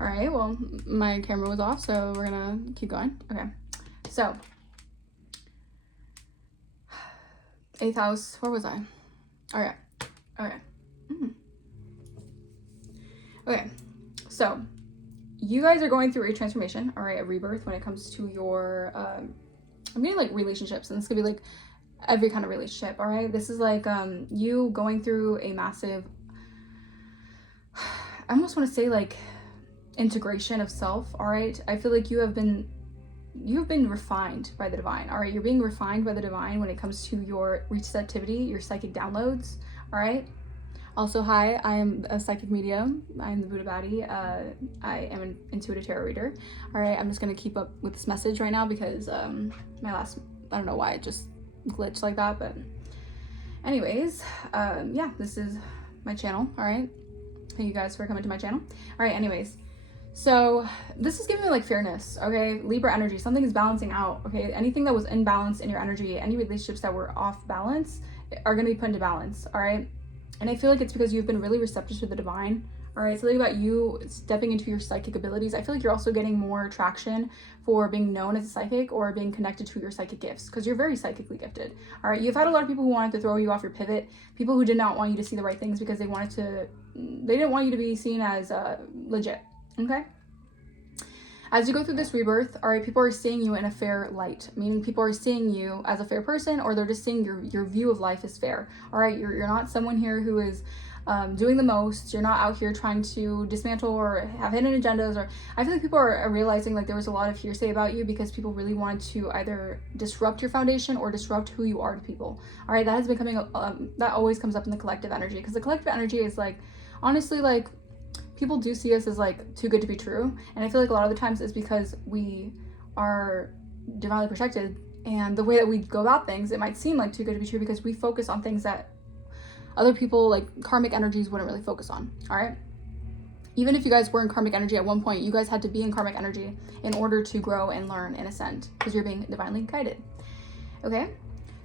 All right, well, my camera was off, so we're gonna keep going. Okay, so 8th house, where was I? Okay, okay. Okay, so you guys are going through a transformation, all right, a rebirth when it comes to your, I'm getting like relationships, and this could be like every kind of relationship, all right? This is like you going through a massive, I almost want to say like integration of self, all right? I feel like you've been refined by the divine, all right? You're being refined by the divine when it comes to your receptivity, your psychic downloads, all right? Also, hi, I am a psychic medium. I'm the Buddha Baddie. I am an intuitive tarot reader. All right, I'm just gonna keep up with this message right now because my last, I don't know why it just glitched like that, but anyways, yeah, this is my channel, all right? Thank you guys for coming to my channel. All right, anyways, so this is giving me like fairness, okay? Libra energy, something is balancing out, okay? Anything that was imbalanced in your energy, any relationships that were off balance are gonna be put into balance, all right? And I feel like it's because you've been really receptive to the divine, all right? Something about you stepping into your psychic abilities. I feel like you're also getting more traction for being known as a psychic or being connected to your psychic gifts because you're very psychically gifted, all right? You've had a lot of people who wanted to throw you off your pivot, people who did not want you to see the right things because they didn't want you to be seen as legit, okay? As you go through this rebirth, all right, people are seeing you in a fair light, meaning people are seeing you as a fair person, or they're just seeing your view of life is fair, all right? You're not someone here who is doing the most. You're not out here trying to dismantle or have hidden agendas, or I feel like people are realizing like there was a lot of hearsay about you because people really wanted to either disrupt your foundation or disrupt who you are to people, all right? That has been coming up, that always comes up in the collective energy because the collective energy is like, honestly, like, people do see us as like too good to be true, and I feel like a lot of the times it's because we are divinely protected, and the way that we go about things, it might seem like too good to be true because we focus on things that other people, like karmic energies, wouldn't really focus on, all right? Even if you guys were in karmic energy at one point, you guys had to be in karmic energy in order to grow and learn and ascend because you're being divinely guided, okay?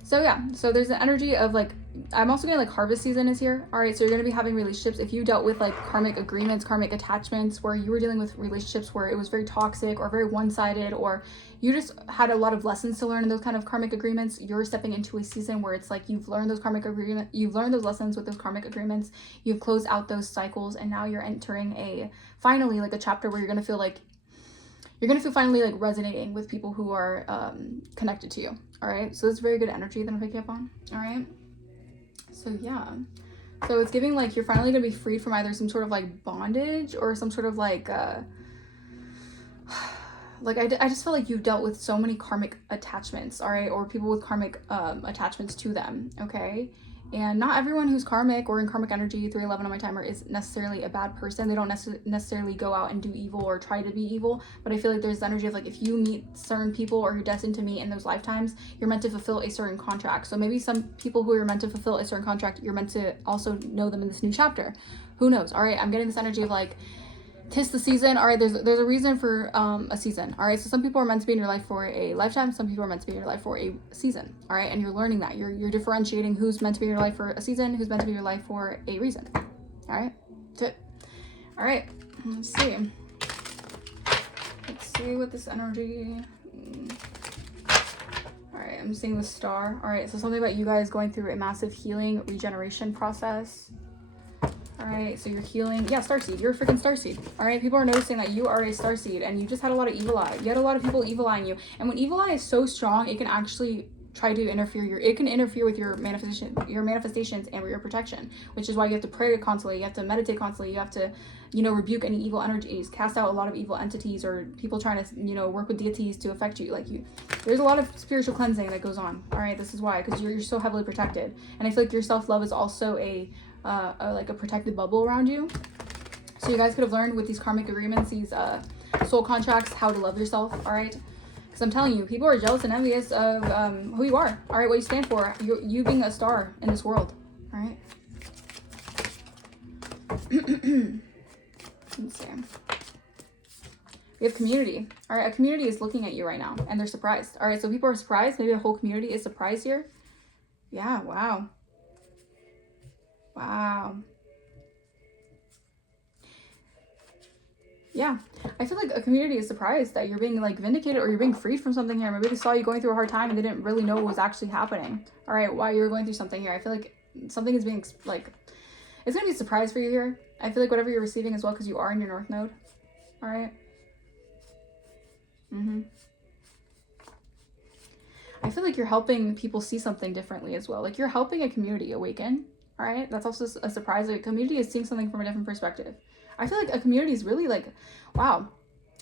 So yeah, so there's an energy of like, I'm also getting like harvest season is here. All right, so you're going to be having relationships. If you dealt with like karmic agreements, karmic attachments, where you were dealing with relationships where it was very toxic or very one-sided, or you just had a lot of lessons to learn in those kind of karmic agreements, you're stepping into a season where it's like you've learned those karmic agreements, you've learned those lessons with those karmic agreements, you've closed out those cycles, and now you're entering a, finally, like a chapter where you're going to feel like, you're going to feel finally like resonating with people who are connected to you, all right? So it's very good energy that I'm picking up on, all right? So yeah, so it's giving like you're finally going to be freed from either some sort of like bondage or some sort of like, like I just feel like you've dealt with so many karmic attachments, all right? Or people with karmic attachments to them, okay? And not everyone who's karmic or in karmic energy, 311 on my timer, is necessarily a bad person. They don't necessarily go out and do evil or try to be evil. But I feel like there's the energy of like, if you meet certain people or you're destined to meet in those lifetimes, you're meant to fulfill a certain contract. So maybe some people who are meant to fulfill a certain contract, you're meant to also know them in this new chapter. Who knows? All right, I'm getting this energy of like, 'tis the season. All right, there's a reason for a season. All right, so some people are meant to be in your life for a lifetime, some people are meant to be in your life for a season. All right, and you're learning that you're differentiating who's meant to be in your life for a season, who's meant to be in your life for a reason. All right, that's it. All right, let's see what this energy, all right, I'm seeing the star. All right, so something about you guys going through a massive healing regeneration process. All right, so you're healing. Yeah, starseed. You're a freaking starseed. All right, people are noticing that you are a starseed, and you just had a lot of evil eye. You had a lot of people evil eyeing you, and when evil eye is so strong, it can actually try to interfere. It can interfere with your manifestations, and with your protection. Which is why you have to pray constantly. You have to meditate constantly. You have to, rebuke any evil energies, cast out a lot of evil entities, or people trying to, work with deities to affect you. Like there's a lot of spiritual cleansing that goes on. All right, this is why, because you're so heavily protected, and I feel like your self-love is also like a protected bubble around you. So you guys could have learned with these karmic agreements, these soul contracts, how to love yourself, all right? Because I'm telling you, people are jealous and envious of who you are, all right, what you stand for, you being a star in this world, all right? Let's see. We have community, all right? A community is looking at you right now, and they're surprised, all right? So people are surprised. Maybe a whole community is surprised here. Yeah, wow. Wow. Yeah, I feel like a community is surprised that you're being like vindicated or you're being freed from something here. Maybe they saw you going through a hard time and they didn't really know what was actually happening. All right, while you're going through something here, I feel like something is being like, it's gonna be a surprise for you here. I feel like whatever you're receiving as well, because you are in your North Node. All right. I feel like you're helping people see something differently as well. Like you're helping a community awaken. All right, that's also a surprise. Like a community is seeing something from a different perspective. I feel like a community is really like, wow,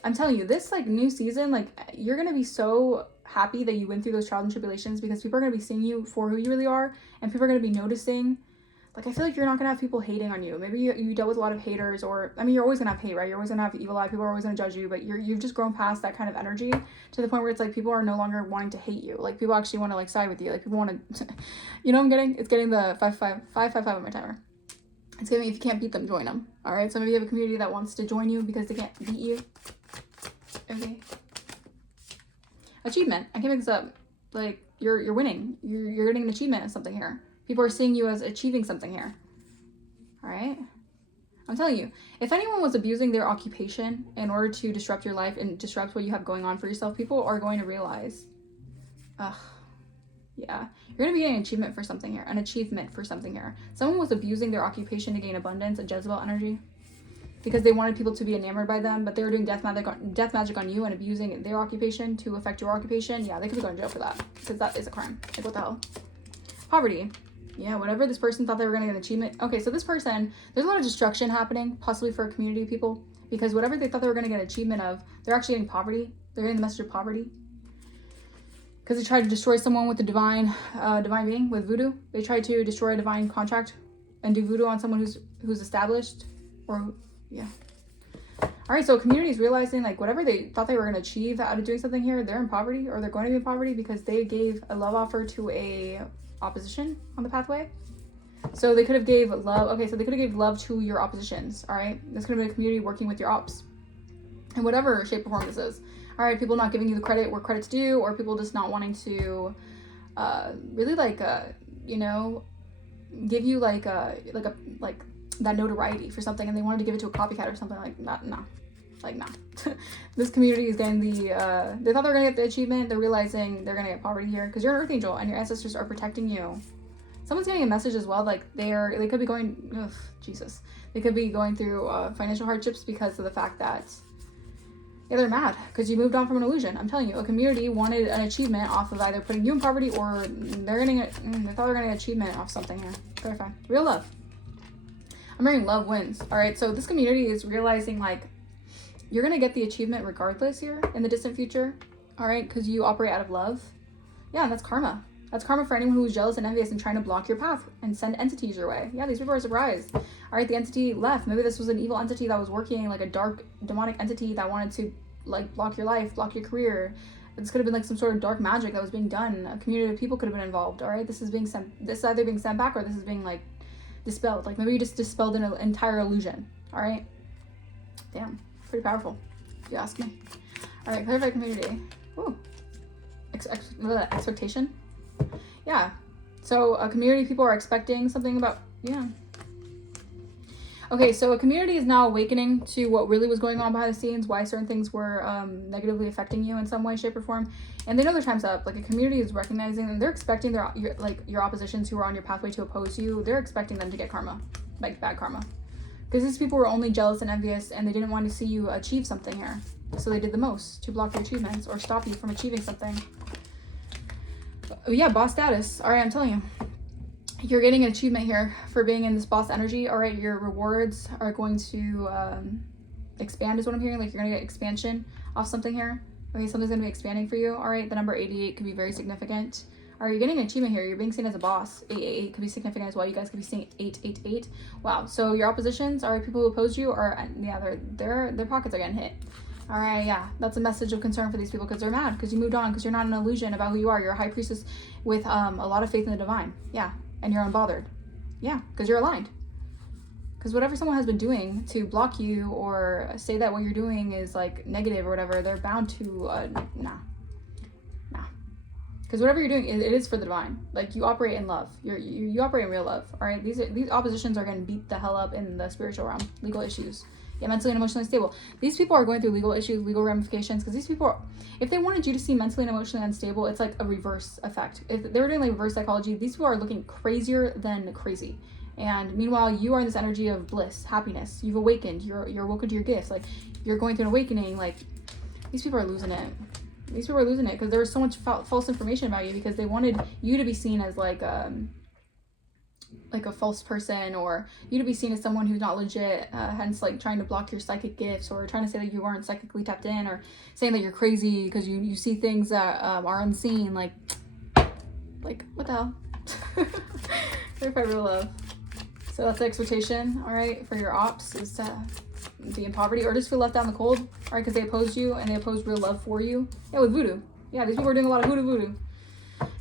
I'm telling you, this like new season, like you're going to be so happy that you went through those trials and tribulations, because people are going to be seeing you for who you really are, and people are going to be noticing. Like, I feel like you're not going to have people hating on you. Maybe you dealt with a lot of haters, or, I mean, you're always going to have hate, right? You're always going to have evil eye. People are always going to judge you, but you've just grown past that kind of energy to the point where it's like people are no longer wanting to hate you. Like, people actually want to like side with you. Like, people want to, you know what I'm getting? It's getting the 555 on my timer. It's giving, if you can't beat them, join them. All right, some of you have a community that wants to join you because they can't beat you. Okay. Achievement. I can't make this up. Like, you're winning. You're getting an achievement of something here. People are seeing you as achieving something here. All right? I'm telling you, if anyone was abusing their occupation in order to disrupt your life and disrupt what you have going on for yourself, people are going to realize, yeah, you're going to be getting an achievement for something here. An achievement for something here. Someone was abusing their occupation to gain abundance, a Jezebel energy, because they wanted people to be enamored by them, but they were doing death magic on you and abusing their occupation to affect your occupation. Yeah, they could be going to jail for that, because that is a crime. Like, what the hell? Poverty. Yeah, whatever this person thought they were going to get an achievement. Okay, so this person, there's a lot of destruction happening, possibly for a community of people, because whatever they thought they were going to get an achievement of, they're actually getting poverty. They're getting the message of poverty. Because they tried to destroy someone with the divine being, with voodoo. They tried to destroy a divine contract and do voodoo on someone who's established, or, yeah. All right, so community is realizing, like, whatever they thought they were going to achieve out of doing something here, they're in poverty, or they're going to be in poverty because they gave a love offer to a opposition on the pathway. So they could have gave love. Okay, so they could have gave love to your oppositions. All right, this could have been a community working with your ops in whatever shape or form this is. All right, people not giving you the credit where credit's due, or people just not wanting to really like you know, give you like that notoriety for something, and they wanted to give it to a copycat or something. Like, no. This community is getting the they thought they were gonna get the achievement. They're realizing they're gonna get poverty here, because you're an earth angel and your ancestors are protecting you. Someone's getting a message as well, like they could be going, Jesus, they could be going through financial hardships because of the fact that, yeah, they're mad because you moved on from an illusion. I'm telling you, a community wanted an achievement off of either putting you in poverty, or they're getting they thought they were gonna get an achievement off something here. Clarify. Real love. I'm hearing love wins. All right, so this community is realizing, like, you're going to get the achievement regardless here in the distant future, all right, because you operate out of love. Yeah, that's karma. That's karma for anyone who's jealous and envious and trying to block your path and send entities your way. Yeah, these people are surprised. All right, the entity left. Maybe this was an evil entity that was working, like a dark, demonic entity that wanted to, like, block your life, block your career. This could have been, like, some sort of dark magic that was being done. A community of people could have been involved, all right? This is either being sent back, or this is being, like, dispelled. Like, maybe you just dispelled an entire illusion, all right? Damn. Pretty powerful, if you ask me. All right, clarify community. Ooh, expectation. Yeah, so a community of people are expecting something about, yeah. Okay, so a community is now awakening to what really was going on behind the scenes, why certain things were negatively affecting you in some way, shape, or form, and they know their time's up. Like, a community is recognizing, and they're expecting your oppositions who are on your pathway to oppose you. They're expecting them to get karma, like bad karma. Because these people were only jealous and envious, and they didn't want to see you achieve something here. So they did the most to block your achievements or stop you from achieving something. Yeah, boss status. All right, I'm telling you. You're getting an achievement here for being in this boss energy. All right, your rewards are going to expand is what I'm hearing. Like, you're going to get expansion off something here. Okay, something's going to be expanding for you. All right, the number 88 could be very significant. All right, you're getting an achievement here. You're being seen as a boss. 888 could be significant as well. You guys could be seeing 888. Wow. So your oppositions, all right, people who oppose you are, yeah, their pockets are getting hit. All right, yeah, that's a message of concern for these people, because they're mad because you moved on, because you're not an illusion about who you are. You're a high priestess with a lot of faith in the divine. Yeah, and you're unbothered. Yeah, because you're aligned. Because whatever someone has been doing to block you or say that what you're doing is like negative or whatever, they're bound to nah. Because whatever you're doing, it is for the divine. Like, you operate in love. You operate in real love. All right. These oppositions are going to beat the hell up in the spiritual realm. Legal issues. Yeah, mentally and emotionally unstable. These people are going through legal issues, legal ramifications, because these people are, if they wanted you to see mentally and emotionally unstable, it's like a reverse effect. If they were doing like reverse psychology, these people are looking crazier than crazy. And meanwhile, you are in this energy of bliss, happiness. You've awakened. You're awoken to your gifts. Like, you're going through an awakening. Like, these people are losing it. These people are losing it because there was so much false information about you, because they wanted you to be seen as like a false person, or you to be seen as someone who's not legit, hence like trying to block your psychic gifts, or trying to say that you aren't psychically tapped in, or saying that you're crazy because you see things that are unseen. Like what the hell? Clarify real love. So that's the expectation, all right, for your ops, is to be in poverty or just feel left out in the cold, all right, because they opposed you and they opposed real love for you. Yeah, with voodoo. Yeah, these people are doing a lot of voodoo.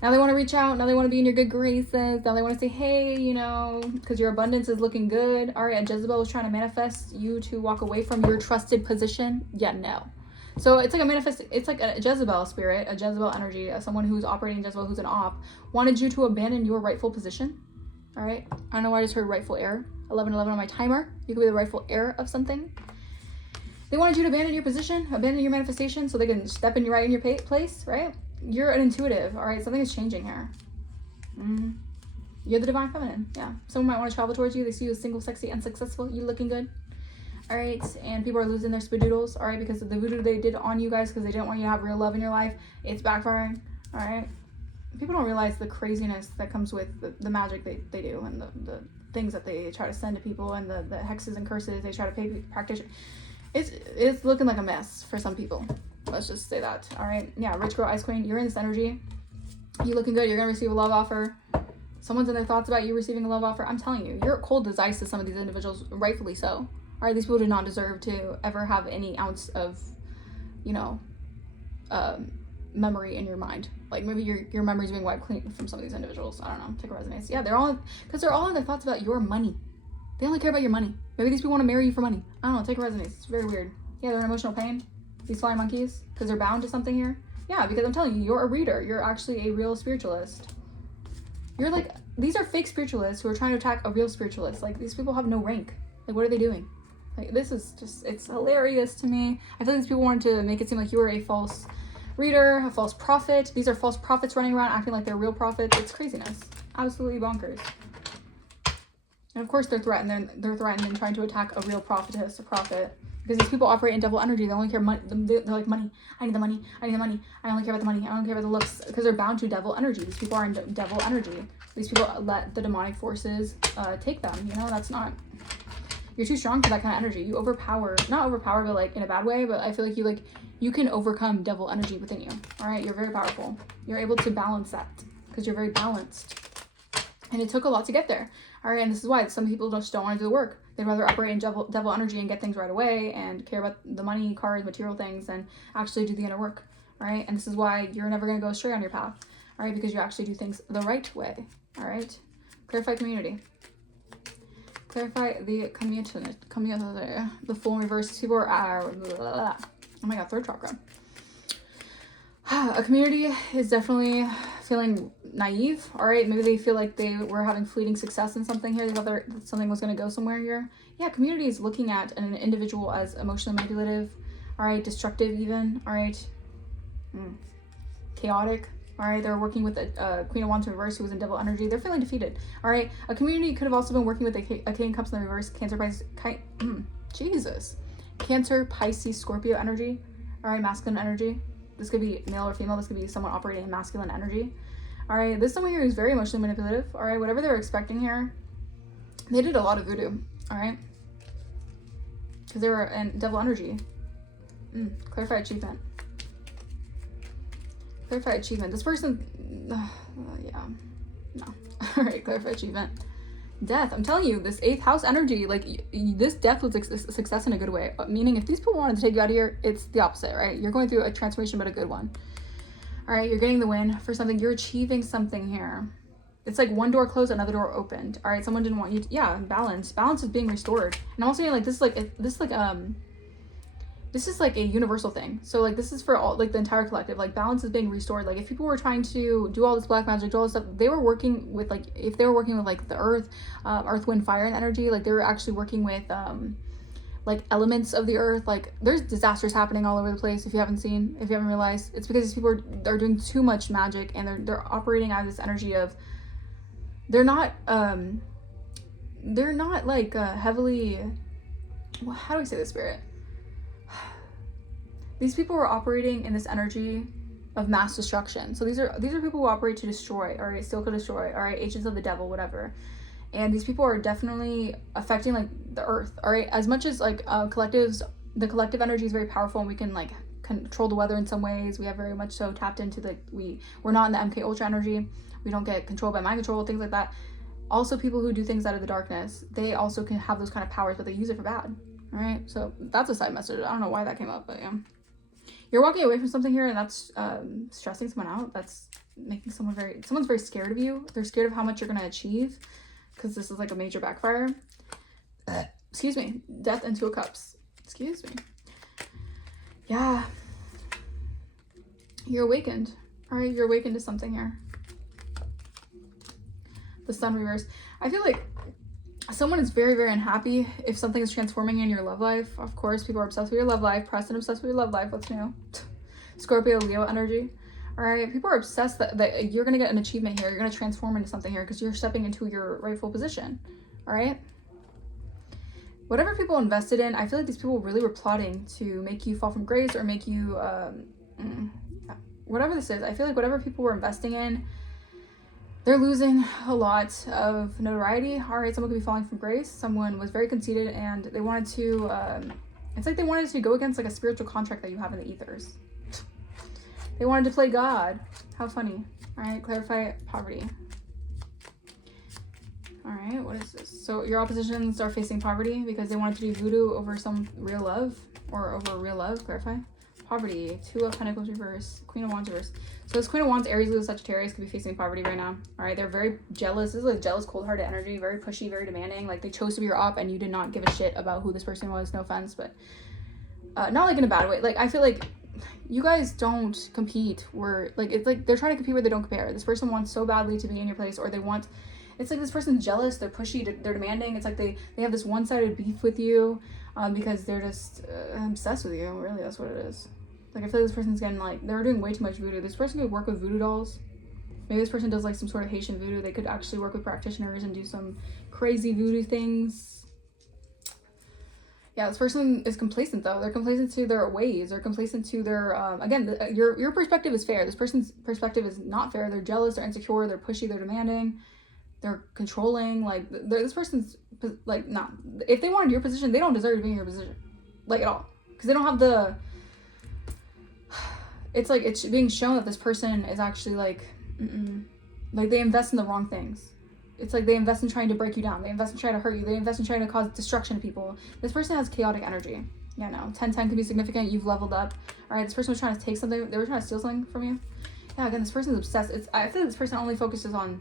Now they want to reach out. Now they want to be in your good graces. Now they want to say, hey, you know, because your abundance is looking good. All right, and Jezebel was trying to manifest you to walk away from your trusted position. Yeah, no. So it's like it's like a Jezebel spirit, a Jezebel energy, someone who's operating Jezebel, who's an op, wanted you to abandon your rightful position. All right, I don't know why I just heard rightful heir. 1111 on my timer. You could be the rightful heir of something. They wanted you to abandon your position, abandon your manifestation, so they can step in right in your place, right? You're an intuitive, all right? Something is changing here. You're the divine feminine, yeah. Someone might want to travel towards you. They see you as single, sexy, and successful. You looking good, all right? And people are losing their spadoodles, all right? Because of the voodoo they did on you guys, because they didn't want you to have real love in your life. It's backfiring, all right? People don't realize the craziness that comes with the magic they do, and the things that they try to send to people, and the hexes and curses they try to pay practitioners. It's looking like a mess for some people. Let's just say that. All right. Yeah. Rich girl, ice queen. You're in this energy. You looking good. You're going to receive a love offer. Someone's in their thoughts about you receiving a love offer. I'm telling you, you're cold as ice to some of these individuals, rightfully so. All right. These people do not deserve to ever have any ounce of, you know, memory in your mind. Like, maybe your memory's being wiped clean from some of these individuals. I don't know. Take a resonance. Yeah. They're all in their thoughts about your money. They only care about your money. Maybe these people want to marry you for money. I don't know. Take a resonance. It's very weird. Yeah. They're in emotional pain. These flying monkeys, because they're bound to something here. Yeah, because I'm telling you, you're a reader. You're actually a real spiritualist. You're like, these are fake spiritualists who are trying to attack a real spiritualist. Like, these people have no rank. Like, what are they doing? Like, this is just, it's hilarious to me. I feel like these people wanted to make it seem like you were a false reader, a false prophet. These are false prophets running around acting like they're real prophets. It's craziness. Absolutely bonkers. And of course they're threatened. They're threatened and trying to attack a real prophetess, a prophet. Because these people operate in devil energy. They only care money. They're like, money. I need the money. I need the money. I only care about the money. I don't care about the looks. Because they're bound to devil energy. These people are in devil energy. These people let the demonic forces take them. You know, that's not... You're too strong for that kind of energy. You overpower... Not overpower, but like in a bad way. But I feel like you can overcome devil energy within you. All right? You're very powerful. You're able to balance that. Because you're very balanced. And it took a lot to get there. All right? And this is why some people just don't want to do the work. They'd rather operate in devil energy and get things right away and care about the money, cars, material things, and actually do the inner work, all right? And this is why you're never going to go astray on your path, all right? Because you actually do things the right way, all right? Clarify community. Clarify the community. The full reverse. People are, oh my God, third chakra. A community is definitely feeling naive, all right? Maybe they feel like they were having fleeting success in something here. They thought something was going to go somewhere here. Yeah, community is looking at an individual as emotionally manipulative, all right? Destructive even, all right? Chaotic, all right? They're working with a Queen of Wands in reverse who was in devil energy. They're feeling defeated, all right? A community could have also been working with a King of Cups in the reverse, Cancer, Pisces, Jesus. Cancer, Pisces, Scorpio energy, all right? Masculine energy. This could be male or female. This could be someone operating in masculine energy. All right. This someone here is very emotionally manipulative. All right. Whatever they're expecting here, they did a lot of voodoo. All right. Because they were in devil energy. Clarify achievement. Clarify achievement. This person, yeah. No. All right. Clarify achievement. Death. I'm telling you, this 8th house energy, like this death was a success in a good way. Meaning if these people wanted to take you out of here, it's the opposite, right? You're going through a transformation, but a good one. All right, you're getting the win for something. You're achieving something here. It's like one door closed, another door opened. All right, someone didn't want you to, yeah, balance. Balance is being restored. And I'm also saying like this is like a universal thing. So like this is for all, like the entire collective, like balance is being restored. Like if people were trying to do all this black magic, do all this stuff, they were working with like, if they were working with like the earth, wind, fire and energy, like they were actually working with like elements of the earth. Like there's disasters happening all over the place. If you haven't realized, it's because these people are doing too much magic, and they're operating out of this energy of, they're not like heavily, well, how do I say this, spirit? These people are operating in this energy of mass destruction. So these are people who operate to destroy, all right, still could destroy, all right, agents of the devil, whatever. And these people are definitely affecting like the earth, all right, as much as like collectives, the collective energy is very powerful, and we can like control the weather in some ways. We have very much so tapped into the, we're not in the MK Ultra energy. We don't get controlled by mind control, things like that. Also, people who do things out of the darkness, they also can have those kind of powers, but they use it for bad, all right? So that's a side message. I don't know why that came up, but yeah. You're walking away from something here, and that's stressing someone out. That's making someone's very scared of you. They're scared of how much you're going to achieve, because this is like a major backfire. Excuse me. Death and Two of Cups. Excuse me. Yeah. You're awakened. All right, you're awakened to something here. The Sun reverse. I feel like someone is very, very unhappy if something is transforming in your love life. Of course, people are obsessed with your love life. Preston obsessed with your love life. What's new? Scorpio, Leo energy. All right, people are obsessed that you're going to get an achievement here. You're going to transform into something here because you're stepping into your rightful position. All right? Whatever people invested in, I feel like these people really were plotting to make you fall from grace or make you, whatever this is. I feel like whatever people were investing in, they're losing a lot of notoriety. All right, someone could be falling from grace. Someone was very conceited, and they wanted to, it's like they wanted to go against like a spiritual contract that you have in the ethers. They wanted to play God. How funny. All right, clarify poverty. All right, what is this? So your oppositions are facing poverty because they wanted to do voodoo over some real love, or over real love, clarify. Poverty, Two of Pentacles reverse, Queen of Wands reverse. So this Queen of Wands, Aries, Leo, Sagittarius could be facing poverty right now. All right, they're very jealous. This is a jealous, cold-hearted energy, very pushy, very demanding. Like they chose to be your op, and you did not give a shit about who this person was. No offense, but not like in a bad way. Like I feel like you guys don't compete where, like, it's like they're trying to compete where they don't compare. This person wants so badly to be in your place, or they want, it's like this person's jealous, they're pushy, they're demanding. It's like they have this one-sided beef with you because they're just obsessed with you. Really, that's what it is. Like I feel like this person's getting, like, they're doing way too much voodoo. This person could work with voodoo dolls. Maybe this person does like some sort of Haitian voodoo. They could actually work with practitioners and do some crazy voodoo things. Yeah, this person is complacent though. They're complacent to their ways. They're complacent to their, again, your perspective is fair. This person's perspective is not fair. They're jealous, they're insecure, they're pushy, they're demanding, they're controlling. Like, this person's, like, nah. If they wanted your position, they don't deserve to be in your position. Like, at all. Because they don't have the, it's like, it's being shown that this person is actually, like, like, they invest in the wrong things. It's like they invest in trying to break you down. They invest in trying to hurt you. They invest in trying to cause destruction to people. This person has chaotic energy. Yeah, no. 10-10 can be significant. You've leveled up. All right, this person was trying to take something. They were trying to steal something from you. Yeah, again, this person is obsessed. I feel like this person only focuses on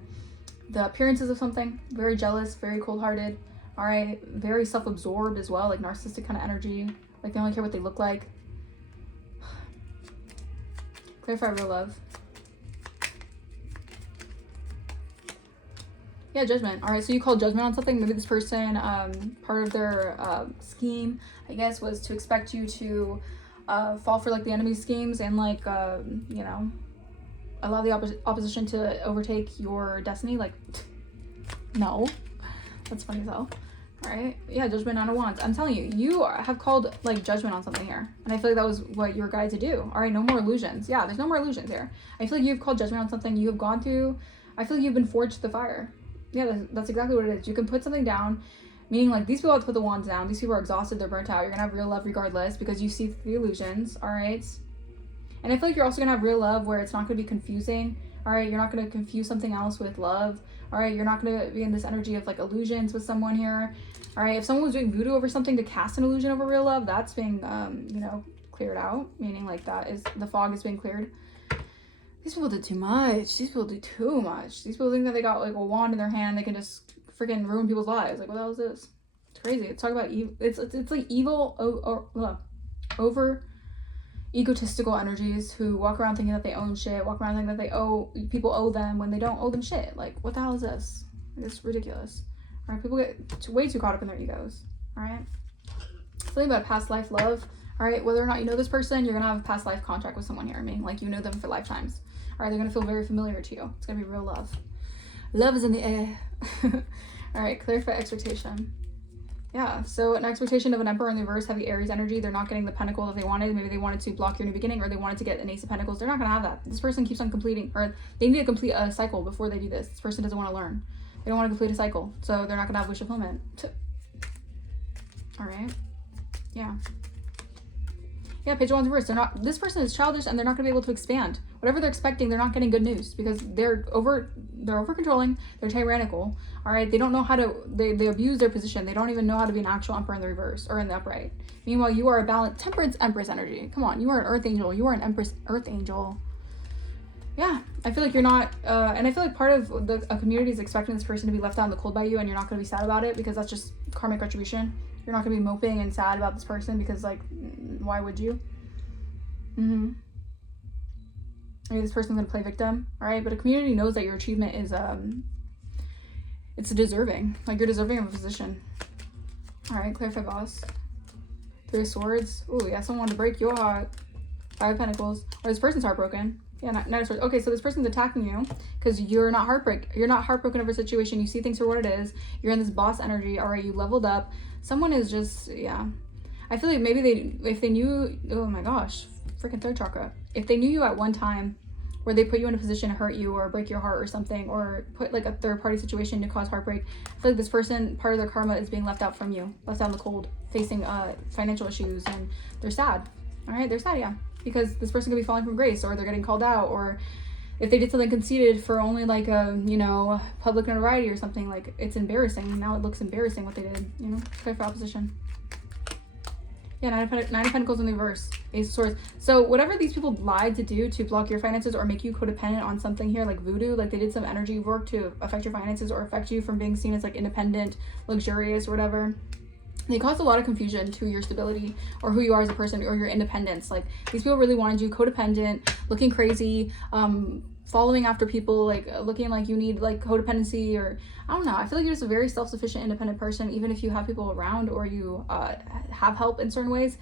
the appearances of something. Very jealous, very cold-hearted. All right, very self-absorbed as well, like narcissistic kind of energy. Like they only care what they look like. Clarify real love. Yeah, judgment. All right, so you call judgment on something. Maybe this person, part of their scheme, I guess, was to expect you to fall for like the enemy's schemes and like, you know, allow the opposition to overtake your destiny. Like, no, that's funny as hell. All right, yeah, judgment, Nine of Wands. I'm telling you, you have called like judgment on something here, and I feel like that was what you were guided to do. All right, no more illusions. Yeah, there's no more illusions here. I feel like you've called judgment on something. You have gone through. I feel like you've been forged to the fire. Yeah, that's exactly what it is. You can put something down, meaning like these people have to put the wands down. These people are exhausted, they're burnt out. You're gonna have real love regardless because you see the illusions, all right? And I feel like you're also gonna have real love where it's not gonna be confusing, all right? You're not gonna confuse something else with love, all right? You're not gonna be in this energy of like illusions with someone here, all right? If someone was doing voodoo over something to cast an illusion over real love, that's being, you know, cleared out, meaning like that is, the fog is being cleared. These people did too much. These people do too much. These people think that they got like a wand in their hand, they can just freaking ruin people's lives. Like, what the hell is this? It's crazy. It's talking about evil. It's like evil over egotistical energies who walk around thinking that they own shit, walk around thinking that people owe them when they don't owe them shit. Like, what the hell is this? It's ridiculous. All right, people get way too caught up in their egos. All right. Something about past life love. All right, whether or not you know this person, you're gonna have a past life contract with someone here, meaning like you know them for lifetimes. All right, they're gonna feel very familiar to you. It's gonna be real love. Love is in the air. All right, clarify expectation. Yeah, so an expectation of an Emperor in the reverse, heavy Aries energy. They're not getting the Pentacle that they wanted. Maybe they wanted to block your new beginning, or they wanted to get an Ace of Pentacles. They're not gonna have that. This person keeps on completing, or they need to complete a cycle before they do this. This person doesn't want to learn. They don't want to complete a cycle, so they're not gonna have wish fulfillment. All right, yeah. Yeah, Page of Wands reverse. They're not. This person is childish, and they're not gonna be able to expand. Whatever they're expecting, they're not getting good news because they're over controlling. They're tyrannical. All right, they don't know how to. They abuse their position. They don't even know how to be an actual Emperor in the reverse or in the upright. Meanwhile, you are a balanced Temperance Empress energy. Come on, you are an Earth Angel. You are an Empress Earth Angel. Yeah, I feel like you're not, and I feel like part of a community is expecting this person to be left out in the cold by you, and you're not going to be sad about it because that's just karmic retribution. You're not going to be moping and sad about this person because, like, why would you? Maybe this person's going to play victim, all right? But a community knows that your achievement is, it's deserving. Like, you're deserving of a position. All right, clarify boss. 3 of Swords. Ooh, yeah, someone wanted to break your heart. 5 of Pentacles. Or this person's heartbroken. Yeah, Knight of Swords. Okay, so this person's attacking you because you're not heartbroken over a situation. You see things for what it is. You're in this boss energy. All right, you leveled up. Someone is just, yeah. I feel like maybe if they knew, oh my gosh, freaking 3rd chakra. If they knew you at one time where they put you in a position to hurt you or break your heart or something, or put like a third-party situation to cause heartbreak, I feel like this person, part of their karma is being left out from you, left out in the cold, facing financial issues, and they're sad. All right, they're sad, yeah. Because this person could be falling from grace, or they're getting called out, or if they did something conceited for only like a, you know, public notoriety or something, like it's embarrassing. Now it looks embarrassing what they did, you know, play for opposition. Yeah, Nine of Pentacles in the reverse, Ace of Swords. So whatever these people lied to do to block your finances or make you codependent on something here, like voodoo, like they did some energy work to affect your finances or affect you from being seen as like independent, luxurious, or whatever. They caused a lot of confusion to your stability or who you are as a person or your independence. Like these people really wanted you codependent, looking crazy, following after people, like looking like you need like codependency, or I don't know. I feel like you're just a very self-sufficient, independent person, even if you have people around or you have help in certain ways.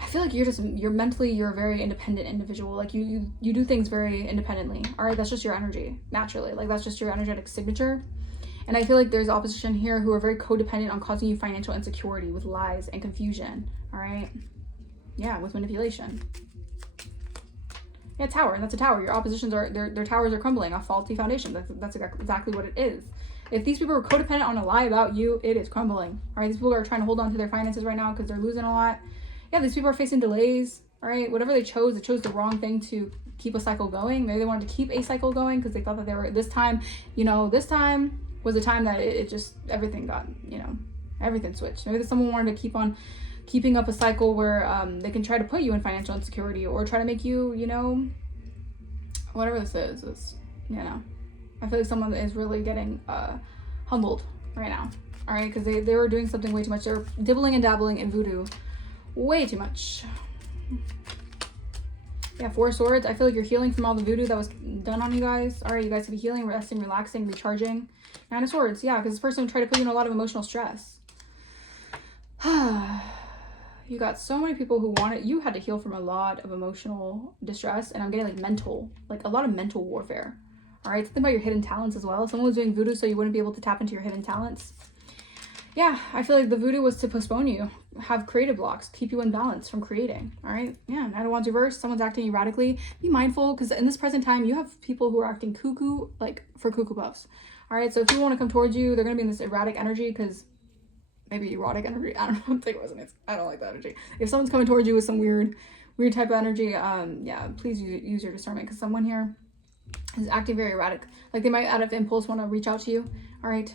I feel like you're mentally a very independent individual. Like you do things very independently. All right, that's just your energy naturally. Like that's just your energetic signature. And I feel like there's opposition here who are very codependent on causing you financial insecurity with lies and confusion. All right. Yeah, with manipulation. Yeah, tower. That's a tower. Your oppositions are, their towers are crumbling off faulty foundation. That's exactly what it is. If these people are codependent on a lie about you, it is crumbling. All right. These people are trying to hold on to their finances right now because they're losing a lot. Yeah, these people are facing delays. All right. Whatever they chose the wrong thing to keep a cycle going. Maybe they wanted to keep a cycle going because they thought that they were, this time was the time that it just, everything got, you know, everything switched. Maybe someone wanted to keep on keeping up a cycle where they can try to put you in financial insecurity or try to make you, you know, whatever this is, you know. I feel like someone is really getting humbled right now, all right? Because they were doing something way too much. They were dibbling and dabbling in voodoo way too much. Yeah, 4 of Swords. I feel like you're healing from all the voodoo that was done on you guys. All right, you guys can be healing, resting, relaxing, recharging. 9 of Swords. Yeah, because this person tried to put you in a lot of emotional stress. You got so many people who wanted, you had to heal from a lot of emotional distress, and I'm getting like a lot of mental warfare. All right, something about your hidden talents as well. Someone was doing voodoo so you wouldn't be able to tap into your hidden talents. Yeah, I feel like the voodoo was to postpone you, have creative blocks, keep you in balance from creating. All right, yeah, Knight of Wands reverse. Someone's acting erratically. Be mindful, because in this present time, you have people who are acting cuckoo, like for cuckoo puffs. All right, so if people want to come towards you, they're gonna be in this erratic energy, because maybe erotic energy. I don't know what it was. I don't like that energy. If someone's coming towards you with some weird type of energy, yeah, please use your discernment, because someone here is acting very erratic. Like they might, out of impulse, want to reach out to you. All right.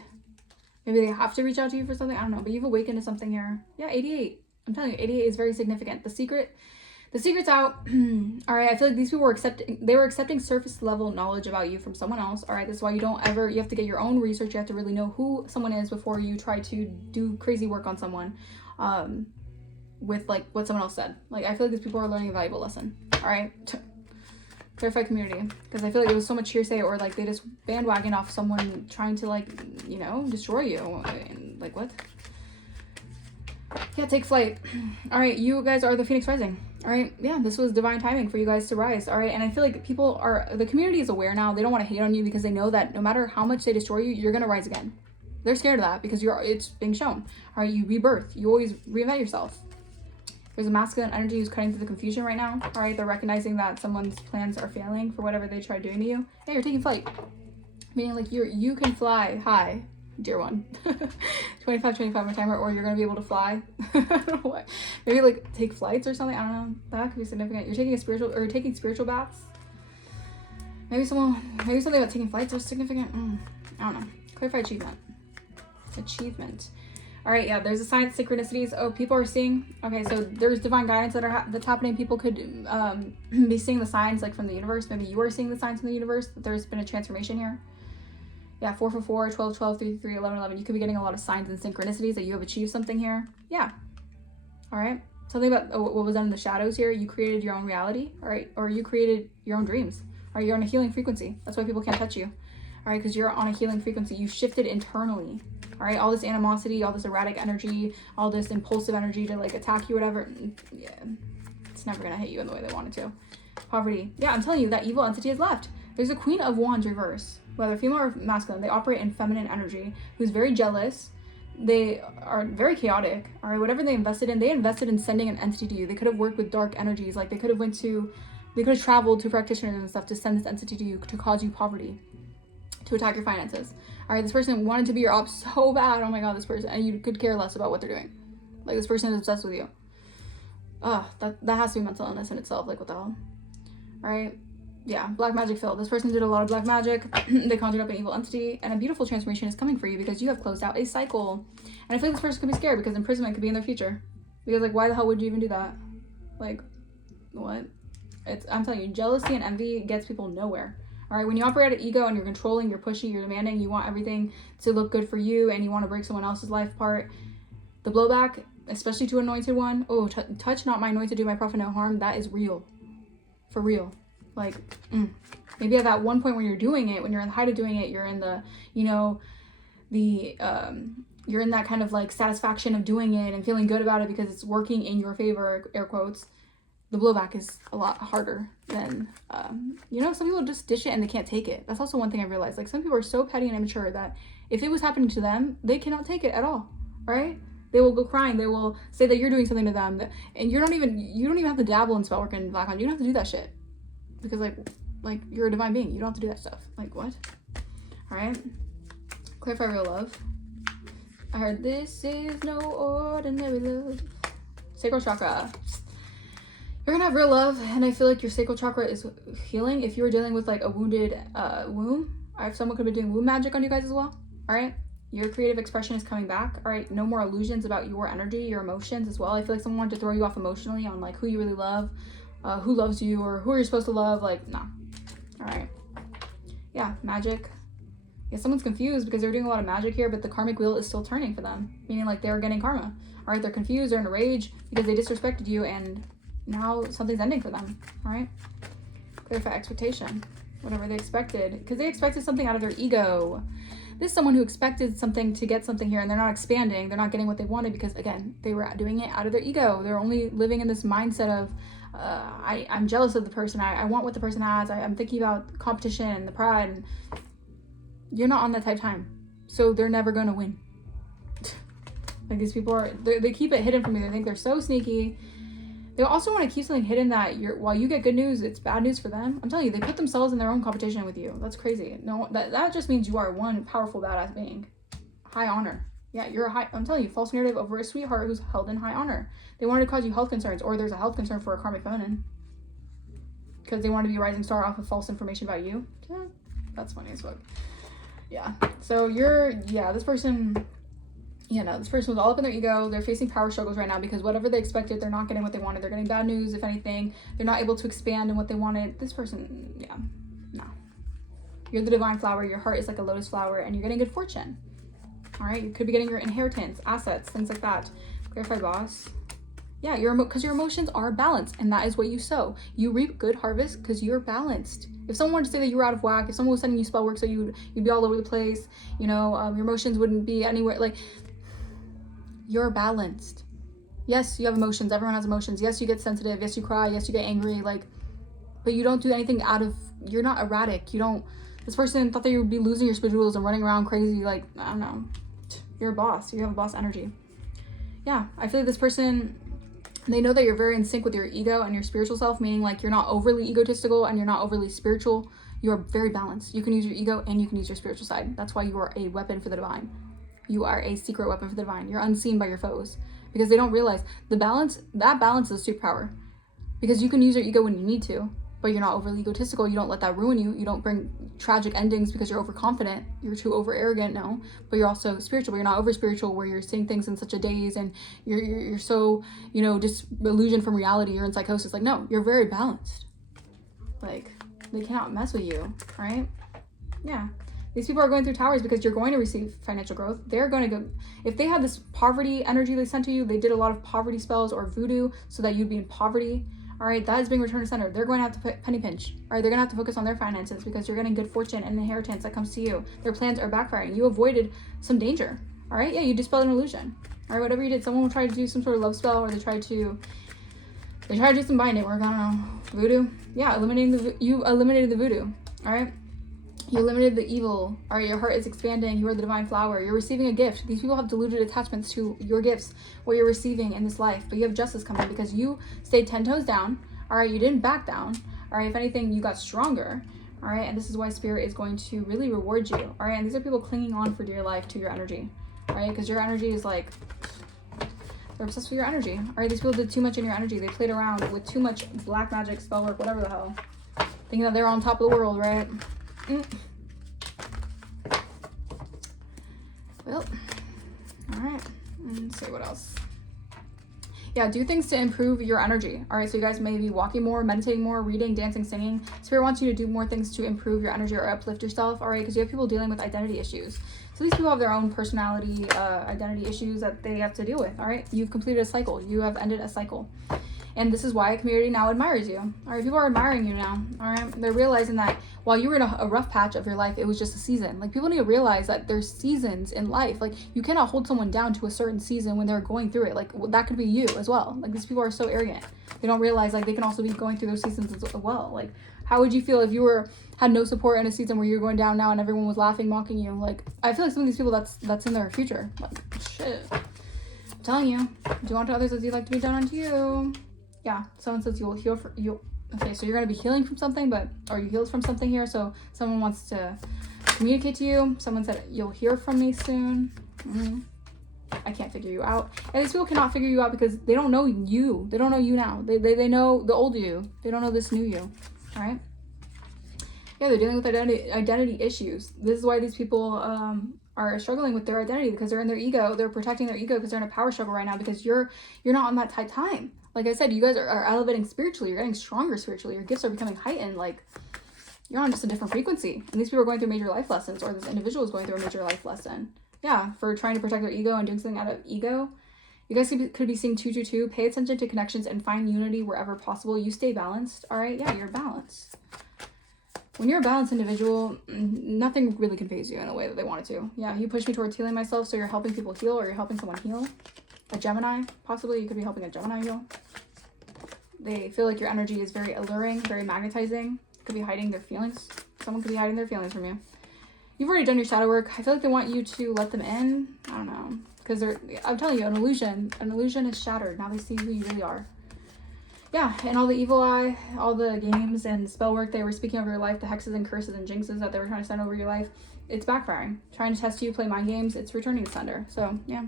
Maybe they have to reach out to you for something. I don't know, but you've awakened to something here. Yeah, 88. I'm telling you, 88 is very significant. The secret's out. All right, I feel like these people were accepting surface level knowledge about you from someone else. All right, this is why you have to get your own research. You have to really know who someone is before you try to do crazy work on someone with like what someone else said. Like I feel like these people are learning a valuable lesson. All right. Clarify community, because I feel like there was so much hearsay, or like they just bandwagon off someone trying to, like, you know, destroy you. And like, what? Yeah, take flight. All right, you guys are the Phoenix Rising. All right, yeah, this was divine timing for you guys to rise. All right, and I feel like the community is aware now. They don't want to hate on you because they know that no matter how much they destroy you, you're gonna rise again. They're scared of that because it's being shown. All right, you rebirth. You always reinvent yourself. There's a masculine energy who's cutting through the confusion right now. All right, they're recognizing that someone's plans are failing for whatever they try doing to you. Hey, you're taking flight. Meaning like you can fly high, dear one. 25 my timer, or you're gonna be able to fly. I don't know what. Maybe like take flights or something. I don't know. That could be significant. You're taking spiritual baths. Maybe something about taking flights is significant. I don't know. Clarify achievement. All right, yeah, there's a sign of synchronicities. Oh, people are seeing. Okay, so there's divine guidance that's happening. People could be seeing the signs like from the universe. Maybe you are seeing the signs from the universe that there's been a transformation here. Yeah, 4 for 4, 12, 12, 3, 3, 11, 11. You could be getting a lot of signs and synchronicities that you have achieved something here. Yeah. All right. Something about what was done in the shadows here. You created your own reality. All right. Or you created your own dreams. Or you're on a healing frequency. That's why people can't touch you. All right. Because you're on a healing frequency. You shifted internally. All right. All this animosity, all this erratic energy, all this impulsive energy to like attack you, whatever. Yeah. It's never going to hit you in the way they wanted to. Poverty. Yeah, I'm telling you, that evil entity has left. There's a Queen of Wands reverse. Whether female or masculine, they operate in feminine energy, who's very jealous. They are very chaotic. All right, whatever they invested in sending an entity to you. They could have worked with dark energies. Like they could have traveled to practitioners and stuff to send this entity to you to cause you poverty, to attack your finances. All right, this person wanted to be your op so bad. Oh my God, this person, and you could care less about what they're doing. Like this person is obsessed with you. That has to be mental illness in itself. Like what the hell? All right. Yeah, black magic filled. This person did a lot of black magic. They conjured up an evil entity, and a beautiful transformation is coming for you because you have closed out a cycle. And I feel like this person could be scared because imprisonment could be in their future. Because like, why the hell would you even do that? Like, what? I'm telling you, jealousy and envy gets people nowhere. All right, when you operate at ego and you're controlling, you're pushy, you're demanding, you want everything to look good for you, and you want to break someone else's life apart, the blowback, especially to anointed one, touch not my anointed, do my prophet no harm, that is real. For real. Like, maybe at that one point when you're doing it, when you're in the height of doing it, you're in the, you're in that kind of like satisfaction of doing it and feeling good about it because it's working in your favor, air quotes. The blowback is a lot harder than, some people just dish it and they can't take it. That's also one thing I realized. Like some people are so petty and immature that if it was happening to them, they cannot take it at all, right? They will go crying. They will say that you're doing something to them, and you don't even have to dabble in spell work and black on. You don't have to do that shit. Because like you're a divine being, you don't have to do that stuff. Like what? All right, clarify real love. I heard this is no ordinary love. Sacral chakra. You're gonna have real love, and I feel like your sacral chakra is healing. If you were dealing with like a wounded womb, someone could be doing womb magic on you guys as well. All right, your creative expression is coming back. All right, no more illusions about your energy, your emotions as well. I feel like someone wanted to throw you off emotionally on like who you really love. Who loves you or who are you supposed to love, like, no. All right. Yeah, magic. Yeah, someone's confused because they're doing a lot of magic here, but the karmic wheel is still turning for them, meaning like they're getting karma. All right, they're confused, they're in a rage because they disrespected you, and now something's ending for them. All right. Clarify expectation. Whatever they expected, because they expected something out of their ego. This is someone who expected something to get something here, and they're not expanding. They're not getting what they wanted because, again, they were doing it out of their ego. They're only living in this mindset of, I'm jealous of the person. I want what the person has. I'm thinking about competition and the pride. And you're not on that type of time. So they're never going to win. Like these people they keep it hidden from you. They think they're so sneaky. They also want to keep something hidden that while you get good news, it's bad news for them. I'm telling you, they put themselves in their own competition with you. That's crazy. No, that just means you are one powerful badass being. High honor. Yeah, I'm telling you, false narrative over a sweetheart who's held in high honor. They wanted to cause you health concerns, or there's a health concern for a karmic feminine. Because they wanted to be a rising star off of false information about you. Yeah, that's funny as fuck. Yeah, so this person, this person was all up in their ego. They're facing power struggles right now because whatever they expected, they're not getting what they wanted. They're getting bad news, if anything. They're not able to expand in what they wanted. This person, no. You're the divine flower. Your heart is like a lotus flower, and you're getting good fortune. All right, you could be getting your inheritance, assets, things like that. Clarify, boss. Yeah, because your emotions are balanced, and that is what you sow. You reap good harvest because you're balanced. If someone wanted to say that you were out of whack, if someone was sending you spell work so you'd be all over the place, your emotions wouldn't be anywhere, like, you're balanced. Yes, you have emotions. Everyone has emotions. Yes, you get sensitive. Yes, you cry. Yes, you get angry. Like, but you don't do anything you're not erratic. This person thought that you would be losing your spirituals and running around crazy. Like, I don't know. You're a boss. You have a boss energy. Yeah, I feel like this person, they know that you're very in sync with your ego and your spiritual self, meaning like you're not overly egotistical and you're not overly spiritual. You are very balanced. You can use your ego and you can use your spiritual side. That's why you are a weapon for the divine. You are a secret weapon for the divine. You're unseen by your foes because they don't realize that balance is a superpower, because you can use your ego when you need to, but you're not overly egotistical. You don't let that ruin you. You don't bring tragic endings because you're overconfident. You're too over arrogant. No, but you're also spiritual, but you're not over spiritual where you're seeing things in such a daze and you're so, just illusion from reality. You're in psychosis. Like, no, you're very balanced. Like, they cannot mess with you, right? Yeah. These people are going through towers because you're going to receive financial growth. They're going to go, if they had this poverty energy they sent to you, they did a lot of poverty spells or voodoo so that you'd be in poverty. All right, that is being returned to center. They're going to have to put penny pinch. All right, they're going to have to focus on their finances because you're getting good fortune and inheritance that comes to you. Their plans are backfiring. You avoided some danger. All right, yeah, you dispelled an illusion. All right, whatever you did, someone will try to do some sort of love spell, or they try to do some binding work. I don't know, voodoo. Yeah, you eliminated the voodoo. All right. You eliminated the evil. All right, your heart is expanding. You are the divine flower. You're receiving a gift. These people have deluded attachments to your gifts, what you're receiving in this life. But you have justice coming because you stayed 10 toes down. All right, you didn't back down. All right, if anything, you got stronger. All right, and this is why Spirit is going to really reward you. All right, and these are people clinging on for dear life to your energy. All right, because your energy is like, they're obsessed with your energy. All right, these people did too much in your energy. They played around with too much black magic, spell work, whatever the hell. Thinking that they're on top of the world, right? Well, all right, let's see what else. Yeah, do things to improve your energy. All right, so you guys may be walking more, meditating more, reading, dancing, singing. Spirit wants you to do more things to improve your energy or uplift yourself, all right, because you have people dealing with identity issues. So these people have their own personality, identity issues that they have to deal with, all right? You've completed a cycle. You have ended a cycle. And this is why a community now admires you. All right, people are admiring you now. All right, they're realizing that while you were in a rough patch of your life, it was just a season. Like, people need to realize that there's seasons in life. Like, you cannot hold someone down to a certain season when they're going through it. Like, that could be you as well. Like, these people are so arrogant. They don't realize, like, they can also be going through those seasons as well. Like, how would you feel if you had no support in a season where you're going down now and everyone was laughing, mocking you? Like, I feel like some of these people, that's in their future. Like, shit. I'm telling you, do unto others as you'd like to be done unto you. Yeah, someone says you'll heal for you. Okay, so you're going to be healing from something, or you healed from something here. So someone wants to communicate to you. Someone said you'll hear from me soon. I can't figure you out. And these people cannot figure you out because they don't know you. They don't know you now. They know the old you. They don't know this new you. All right. Yeah, they're dealing with identity issues. This is why these people are struggling with their identity, because they're in their ego. They're protecting their ego because they're in a power struggle right now, because you're not on that tight time. Like I said, you guys are elevating spiritually. You're getting stronger spiritually. Your gifts are becoming heightened. Like, you're on just a different frequency. And these people are going through major life lessons, or this individual is going through a major life lesson. Yeah, for trying to protect their ego and doing something out of ego. You guys could be seeing 222. Pay attention to connections and find unity wherever possible. You stay balanced. All right? Yeah, you're balanced. When you're a balanced individual, nothing really can phase you in a way that they want it to. Yeah, you push me towards healing myself, so you're helping people heal, or you're helping someone heal. A Gemini, possibly. You could be helping a Gemini heal. They feel like your energy is very alluring, very magnetizing. Could be hiding their feelings. Someone could be hiding their feelings from you. You've already done your shadow work. I feel like they want you to let them in. I don't know. Because I'm telling you, an illusion is shattered. Now they see who you really are. Yeah, and all the evil eye, all the games and spell work they were speaking over your life, the hexes and curses and jinxes that they were trying to send over your life, it's backfiring. Trying to test you, play mind games, it's returning to sender. So, yeah.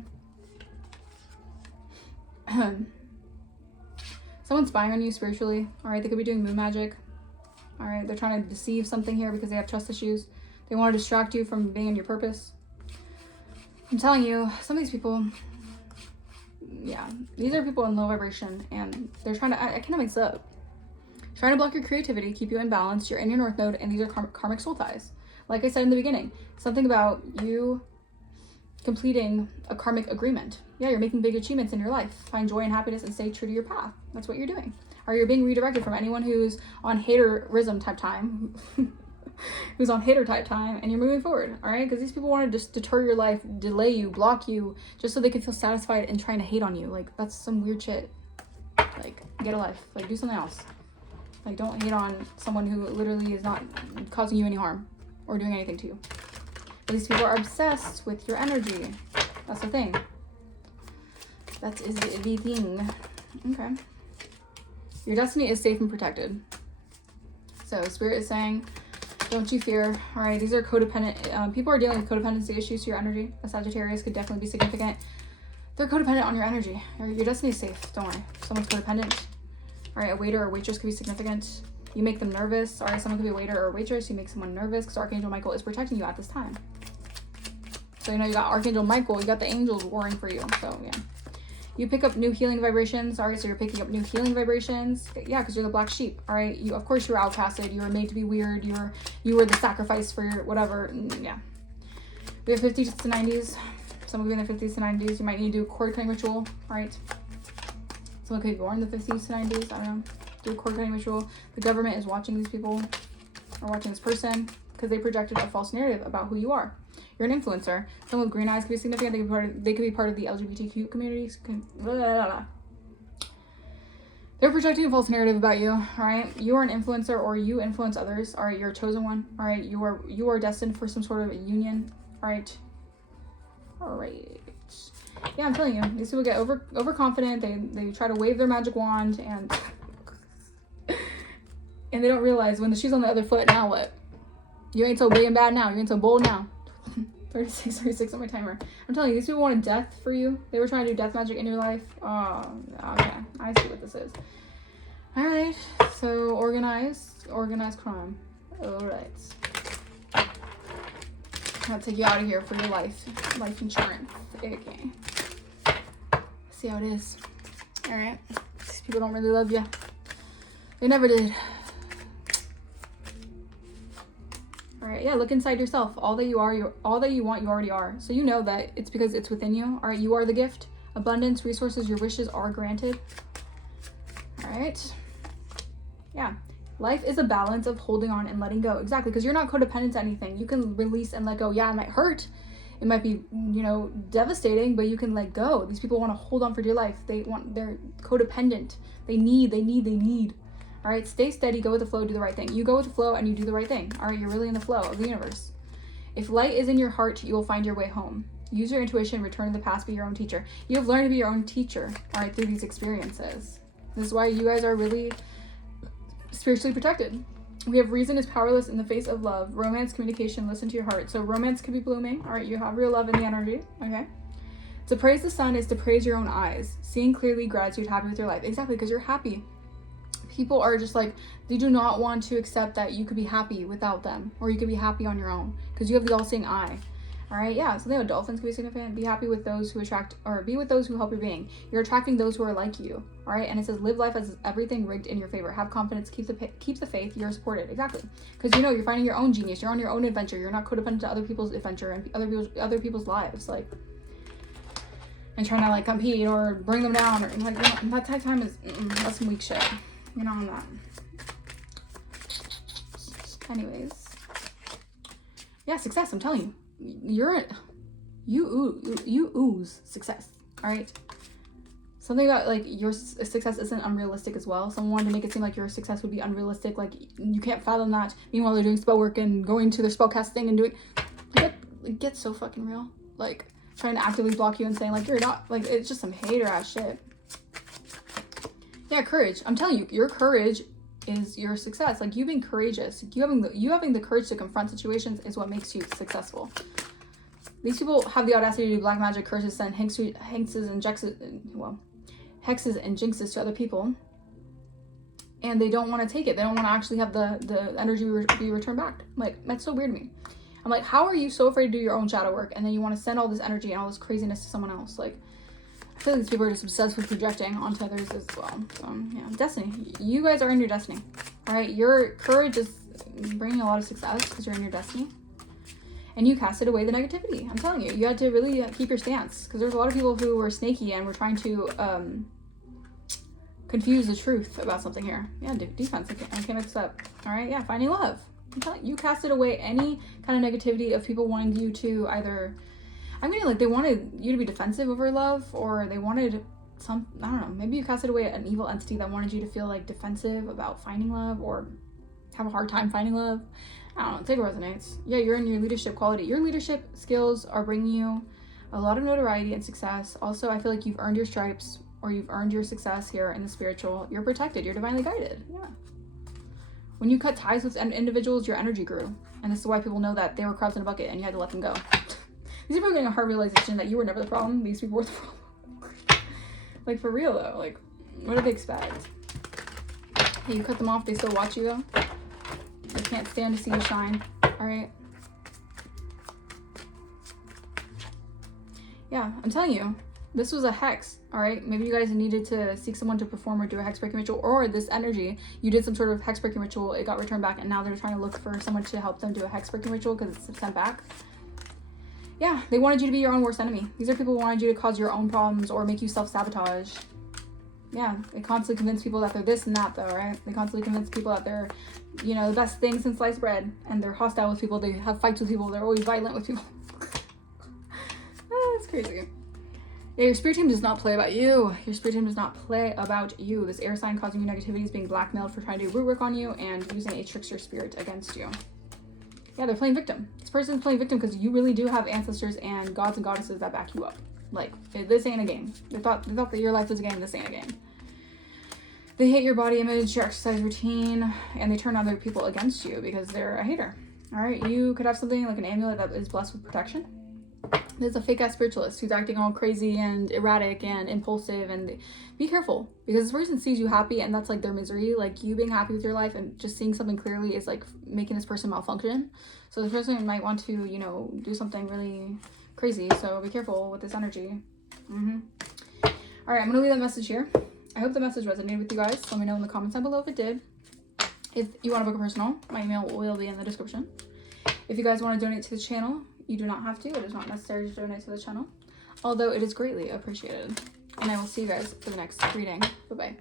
Someone's spying on you spiritually. All right, they could be doing moon magic. All right, they're trying to deceive something here because they have trust issues. They want to distract you from being in your purpose. I'm telling you, some of these people, yeah, these are people in low vibration, and they're trying to, I can't mix up. Trying to block your creativity, keep you in balance. You're in your north node, and these are karmic soul ties. Like I said in the beginning, something about you completing a karmic agreement. Yeah, you're making big achievements in your life. Find joy and happiness and stay true to your path. That's what you're doing. Or you're being redirected from anyone who's on haterism type time. who's on hater type time, and you're moving forward, all right? Because these people want to just deter your life, delay you, block you, just so they can feel satisfied in trying to hate on you. Like, that's some weird shit. Like, get a life. Like, do something else. Like, don't hate on someone who literally is not causing you any harm or doing anything to you. But these people are obsessed with your energy. That's the thing. That is the thing. Okay. Your destiny is safe and protected. So Spirit is saying, don't you fear. All right, these are codependent. People are dealing with codependency issues to your energy. A Sagittarius could definitely be significant. They're codependent on your energy. Your destiny is safe. Don't worry. Someone's codependent. All right, a waiter or waitress could be significant. You make them nervous. All right, someone could be a waiter or a waitress. You make someone nervous because Archangel Michael is protecting you at this time. So, you know, you got Archangel Michael. You got the angels warring for you. So, yeah. You pick up new healing vibrations. All right, so you're picking up new healing vibrations. Yeah, because you're the black sheep. All right, of course you were outcasted. You were made to be weird. You were the sacrifice for your whatever. Yeah. We have 50s to 90s. Some of you in the 50s to 90s. You might need to do a cord cutting ritual. All right. Someone could be born in the 50s to 90s. I don't know. Do a cord cutting ritual. The government is watching these people or watching this person because they projected a false narrative about who you are. You're an influencer. Someone with green eyes could be significant. They could be part of the LGBTQ communities. They're projecting a false narrative about you. All right. You are an influencer, or you influence others. All right. You're a chosen one. All right. You are destined for some sort of a union. All right. All right. Yeah, I'm telling you, these people get overconfident. They try to wave their magic wand and they don't realize when the shoe's on the other foot. Now what? You ain't so big and bad now. You ain't so bold now. 36 on my timer. I'm telling you, these people wanted death for you. They were trying to do death magic in your life. Oh, okay. I see what this is. All right. So organized crime. All right. I'll take you out of here for your life insurance. Okay. See how it is. All right. These people don't really love you. They never did. All right. Yeah. Look inside yourself. All that you are, all that you want, you already are. So you know that it's because it's within you. All right. You are the gift. Abundance, resources, your wishes are granted. All right. Yeah. Life is a balance of holding on and letting go. Exactly. Because you're not codependent to anything. You can release and let go. Yeah, it might hurt. It might be, you know, devastating, but you can let go. These people want to hold on for dear life. They're codependent. They need. All right. Stay steady. Go with the flow. Do the right thing. You go with the flow and you do the right thing. All right. You're really in the flow of the universe. If light is in your heart, you will find your way home. Use your intuition. Return to the past. Be your own teacher. You have learned to be your own teacher. All right. Through these experiences. This is why you guys are really spiritually protected. We have reason is powerless in the face of love. Romance, communication, listen to your heart. So romance could be blooming. All right, you have real love in the energy. Okay. To praise the sun is to praise your own eyes. Seeing clearly, gratitude, happy with your life. Exactly, because you're happy. People are just like, they do not want to accept that you could be happy without them, or you could be happy on your own, because you have the all-seeing eye. All right, yeah, so they know dolphins can be significant. Be happy with those who attract, or be with those who help your being. You're attracting those who are like you. All right, and it says live life as everything rigged in your favor. Have confidence, keep the faith. You're supported. Exactly, because you know you're finding your own genius. You're on your own adventure. You're not codependent to other people's adventure and other people's lives, like, and trying to like compete or bring them down, or like, you know, that type of time is that's some weak shit. You know, I'm not. Anyways, yeah, success. I'm telling you. You ooze success. All right, something about like your success isn't unrealistic as well. Someone wanted to make it seem like your success would be unrealistic, like you can't fathom that. Meanwhile, they're doing spell work and going to their spellcasting and doing it gets so fucking real, like trying to actively block you and saying like you're not, like it's just some hater ass shit. Yeah, courage. I'm telling you, your courage is your success. Like, you being courageous, you having the courage to confront situations is what makes you successful. These people have the audacity to do black magic, curses, send hexes and jinxes to other people, and they don't want to take it. They don't want to actually have the energy be returned back. Like, that's so weird to me. I'm like, how are you so afraid to do your own shadow work, and then you want to send all this energy and all this craziness to someone else? Like, I feel like these people are just obsessed with projecting onto others as well. So, yeah, destiny. You guys are in your destiny. All right, your courage is bringing a lot of success because you're in your destiny. And you casted away the negativity. I'm telling you, you had to really keep your stance, because there's a lot of people who were snaky and were trying to confuse the truth about something here. Yeah, defense. I can't mix up. All right, yeah, finding love. I'm telling you, casted away any kind of negativity of people wanting you to either, I mean, like they wanted you to be defensive over love, or they wanted some, I don't know, maybe you casted away an evil entity that wanted you to feel like defensive about finding love or have a hard time finding love. I don't know, take it resonates. Yeah, you're in your leadership quality. Your leadership skills are bringing you a lot of notoriety and success. Also, I feel like you've earned your stripes, or you've earned your success here in the spiritual. You're protected. You're divinely guided. Yeah. When you cut ties with individuals, your energy grew. And this is why people know that they were crabs in a bucket and you had to let them go. These people are getting a hard realization that you were never the problem. These people were the problem. Like, for real, though. Like, what do they expect? Hey, you cut them off. They still watch you, though. They can't stand to see you shine. All right? Yeah, I'm telling you. This was a hex, all right? Maybe you guys needed to seek someone to perform or do a hex breaking ritual, or this energy, you did some sort of hex breaking ritual, it got returned back, and now they're trying to look for someone to help them do a hex breaking ritual because it's sent back. Yeah, they wanted you to be your own worst enemy. These are people who wanted you to cause your own problems or make you self-sabotage. Yeah, they constantly convince people that they're this and that, though, right? They constantly convince people that they're, you know, the best thing since sliced bread, and they're hostile with people, they have fights with people, they're always violent with people. That's crazy. Yeah, your spirit team does not play about you. Your spirit team does not play about you. This air sign causing you negativity is being blackmailed for trying to do root work on you and using a trickster spirit against you. Yeah, they're playing victim. This person's playing victim because you really do have ancestors and gods and goddesses that back you up. Like, this ain't a game. They thought that your life was a game. This ain't a game. They hate your body image, your exercise routine, and they turn other people against you because they're a hater. All right, you could have something like an amulet that is blessed with protection. There's a fake ass spiritualist who's acting all crazy and erratic and impulsive, and be careful because this person sees you happy and that's like their misery. Like, you being happy with your life and just seeing something clearly is like making this person malfunction. So this person might want to, you know, do something really crazy. So be careful with this energy. All right, I'm gonna leave that message here. I hope the message resonated with you guys. Let me know in the comments down below if it did. If you want to book a personal, my email will be in the description. If you guys want to donate to the channel, you do not have to. It is not necessary to donate to the channel, although it is greatly appreciated. And I will see you guys for the next reading. Bye-bye.